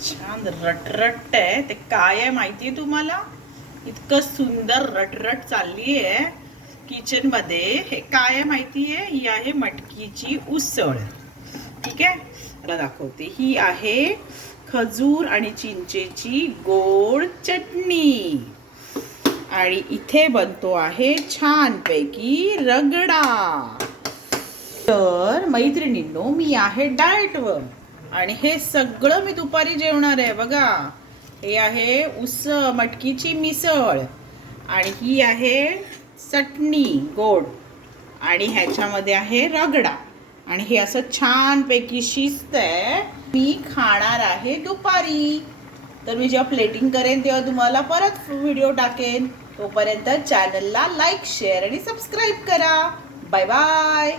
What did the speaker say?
छान रटरट आहे. ते काय आहे माहितीये तुम्हाला? इतकं सुंदर रटरट चालली आहे किचन मध्ये. हे काय आहे माहितीये? ही आहे मटकीची उसळ. ठीक आहे, मला दाखवते. ही आहे खजूर आणि चिंचेची गोड चटणी. आणि इथे बनतो आहे छानपैकी रगडा. तर मैत्रिणींनो, मी आहे डाएटवर आणि हे सगळं मी दुपारी जेवणार आहे. बघा, हे आहे मटकीची मिसळ आणि ही आहे चटणी गोड आणि ह्याच्यामध्ये आहे रगडा आणि हे असं छानपैकी शिजतंय. मी खाणार आहे दुपारी. तर मी जेव्हा प्लेटिंग करेन तेव्हा तुम्हाला परत व्हिडिओ टाकेन. तोपर्यंत चॅनलला लाईक, शेअर आणि सबस्क्राईब करा. Bye bye.